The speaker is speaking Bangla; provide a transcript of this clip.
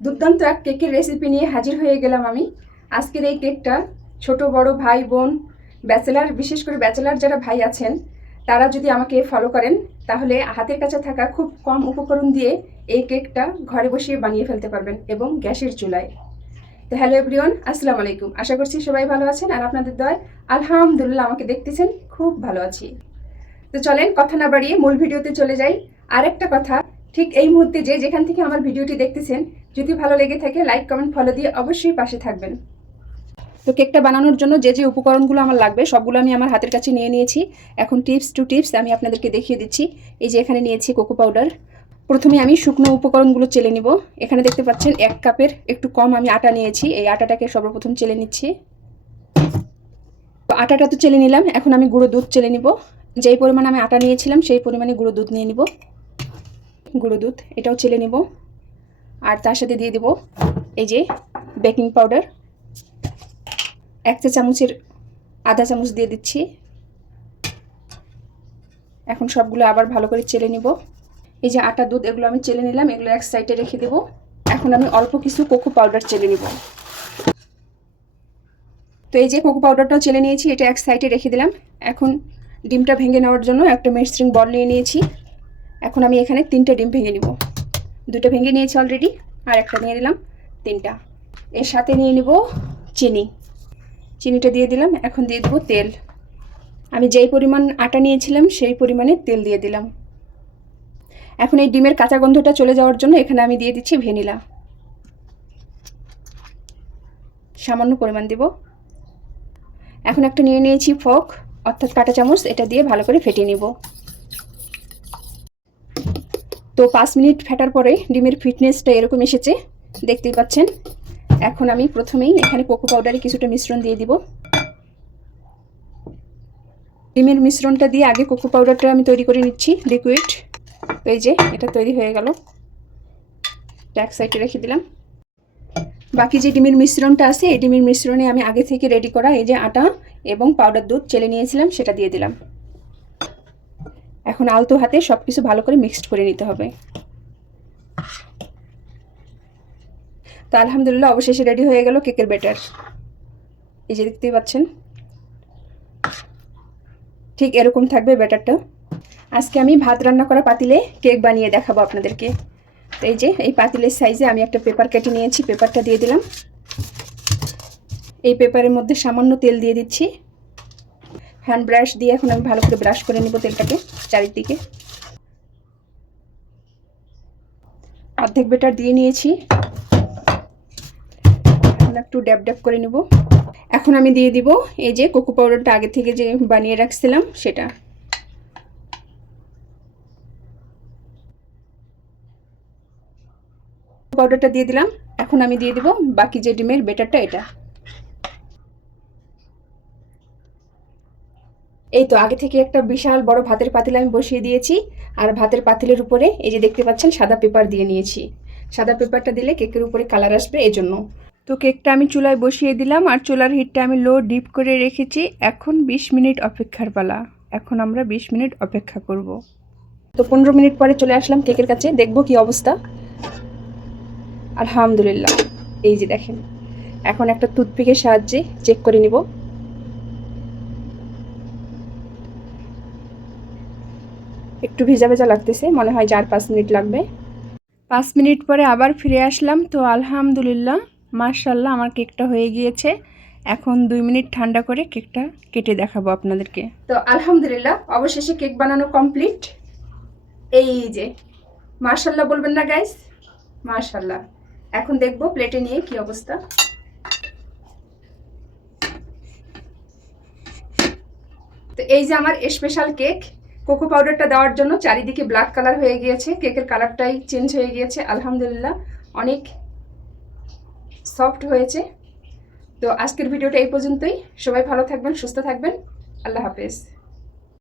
দুর্দান্ত এক কেকের রেসিপি নিয়ে হাজির হয়ে গেলাম আমি। আজকের এই কেকটা ছোট বড় ভাই বোন, ব্যাচেলার, বিশেষ করে ব্যাচেলার যারা ভাই আছেন তারা যদি আমাকে ফলো করেন তাহলে হাতের কাছে থাকা খুব কম উপকরণ দিয়ে এই কেকটা ঘরে বসিয়ে বানিয়ে ফেলতে পারবেন এবং গ্যাসের চুলায়। তো হ্যালো এভরিওয়ান, আসসালামু আলাইকুম। আশা করছি সবাই ভালো আছেন আর আপনাদের দয়ায় আলহামদুলিল্লাহ আমাকে দেখতেছেন খুব ভালো আছি। তো চলেন কথা না বাড়িয়ে মূল ভিডিওতে চলে যাই। আর একটা কথা, ঠিক এই মুহূর্তে যে যেখান থেকে আমার ভিডিওটি দেখতেছেন, যদি ভালো লেগে থাকে লাইক কমেন্ট ফলো দিয়ে অবশ্যই পাশে থাকবেন। তো কেকটা বানানোর জন্য যে যে উপকরণগুলো আমার লাগবে সবগুলো আমি আমার হাতের কাছে নিয়ে নিয়েছি। এখন টিপস টু টিপস আমি আপনাদেরকে দেখিয়ে দিচ্ছি। এই যে এখানে নিয়েছি কোকো পাউডার। প্রথমে আমি শুকনো উপকরণগুলো চেলে নিব। এখানে দেখতে পাচ্ছেন 1 কাপের একটু কম আমি আটা নিয়েছি। এই আটাটাকে সর্বপ্রথম চেলে নিচ্ছি। তো আটাটা তো চেলে নিলাম, এখন আমি গুঁড়ো দুধ চেলে নিব। যেই পরিমাণ আমি আটা নিয়েছিলাম সেই পরিমাণে গুঁড়ো দুধ নিয়ে নিব। গুঁড়ো দুধ এটাও চেলে নিব। আর তার সাথে দিয়ে দেব এই যে বেকিং পাউডার, 1 চা চামচের আধা চামচ দিয়ে দিচ্ছি। এখন সবগুলো আবার ভালো করে চেলে নিব। এই যে আটা দুধ এগুলো আমি চেলে নিলাম, এগুলো এক সাইডে রেখে দেব। এখন আমি অল্প কিছু কোকো পাউডার চেলে নিব। তো এই যে কোকো পাউডারটাও চেলে নিয়েছি, এটা এক সাইডে রেখে দিলাম। এখন ডিমটা ভেঙে নেওয়ার জন্য একটা মিক্সিং বল নিয়ে নিয়েছি। এখন আমি এখানে 3টা ডিম ভেঙে নিব। 2টা ভেঙে নিয়েছি অলরেডি, আর একটা নিয়ে দিলাম, 3টা। এর সাথে নিয়ে নিব চিনি। চিনিটা দিয়ে দিলাম। এখন দিয়ে দেবো তেল। আমি যেই পরিমাণ আটা নিয়েছিলাম সেই পরিমাণে তেল দিয়ে দিলাম। এখন এই ডিমের কাঁচা গন্ধটা চলে যাওয়ার জন্য এখানে আমি দিয়ে দিচ্ছি ভ্যানিলা, সামান্য পরিমাণ দেব। এখন একটা নিয়ে নিয়েছি ফোক অর্থাৎ কাঁটা চামচ, এটা দিয়ে ভালো করে ফেটিয়ে নিব। তো 5 মিনিট ফেটার পরে ডিমের ফিটনেসটা এরকম এসেছে, দেখতেই পাচ্ছেন। এখন আমি প্রথমেই এখানে কোকো পাউডারে কিছুটা মিশ্রণ দিয়ে দিব। ডিমের মিশ্রণটা দিয়ে আগে কোকো পাউডারটা আমি তৈরি করে নিচ্ছি লিকুইড। তো এই যে এটা তৈরি হয়ে গেল, এক সাইডে রেখে দিলাম। বাকি যে ডিমের মিশ্রণটা আছে এই ডিমের মিশ্রণে আমি আগে থেকে রেডি করা এই যে আটা এবং পাউডার দুধ চেলে নিয়েছিলাম সেটা দিয়ে দিলাম। এখন আলতো হাতে সব কিছু ভালো করে মিক্সড করে নিতে হবে। তো আলহামদুলিল্লাহ অবশেষে রেডি হয়ে গেল কেকের ব্যাটার। এই যে দেখতেই পাচ্ছেন, ঠিক এরকম থাকবে ব্যাটারটা। আজকে আমি ভাত রান্না করা পাতিলে কেক বানিয়ে দেখাবো আপনাদেরকে। তো এই যে এই পাতিলের সাইজে আমি একটা পেপার কেটে নিয়েছি, পেপারটা দিয়ে দিলাম। এই পেপারের মধ্যে সামান্য তেল দিয়ে দিচ্ছি। হ্যান্ড ব্রাশ দিয়ে এখন আমি ভালো করে ব্রাশ করে নিব তেলটাকে চারিদিকে। অর্ধেক ব্যাটার দিয়ে নিয়েছি, এখন একটু ড্যাব ড্যাব করে নিব। এখন আমি দিয়ে দিব এই যে কোকো পাউডারটা আগে থেকে যে বানিয়ে রাখছিলাম সেটা। পাউডারটা দিয়ে দিলাম। এখন আমি দিয়ে দিব বাকি যে ডিমের ব্যাটারটা, এটা। এই তো আগে থেকে একটা বিশাল বড় ভাতের পাতিল আমি বসিয়ে দিয়েছি, আর ভাতের পাতিলের উপরে এই যে দেখতে পাচ্ছেন সাদা পেপার দিয়ে নিয়েছি। সাদা পেপারটা দিলে কেকের উপরে কালার আসবে এজন্য। তো কেকটা আমি চুলায় বসিয়ে দিলাম, আর চুলার হিটটা আমি লো ডিপ করে রেখেছি। এখন 20 মিনিট অপেক্ষার পালা। এখন আমরা 20 মিনিট অপেক্ষা করব। তো 15 মিনিট পরে চলে আসলাম কেকের কাছে, দেখব কি অবস্থা। আলহামদুলিল্লাহ এই যে দেখেন। এখন একটা টুথপিকের সাহায্যে চেক করে নিব। একটু ভেজা ভেজা লাগতেছে, মনে হয় 4-5 মিনিট লাগবে। 5 মিনিট পরে আবার ফিরে আসলাম। তো আলহামদুলিল্লাহ মাশাআল্লাহ আমার কেকটা হয়ে গিয়েছে। এখন 2 মিনিট ঠান্ডা করে কেকটা কেটে দেখাবো আপনাদেরকে। তো আলহামদুলিল্লাহ অবশেষে কেক বানানো কমপ্লিট। এই যে মাশাআল্লাহ বলবেন না গাইস, মাশাআল্লাহ। এখন দেখবো প্লেটে নিয়ে কি অবস্থা। তো এই যে আমার স্পেশাল কেক, কোকো পাউডারটা দেওয়ার জন্য চারিদিকে ব্ল্যাক কালার হয়ে গিয়েছে, কেকের কালারটাই চেঞ্জ হয়ে গিয়েছে। আলহামদুলিল্লাহ অনেক সফট হয়েছে। তো আজকের ভিডিওটা এই পর্যন্তই। সবাই ভালো থাকবেন, সুস্থ থাকবেন। আল্লাহ হাফেজ।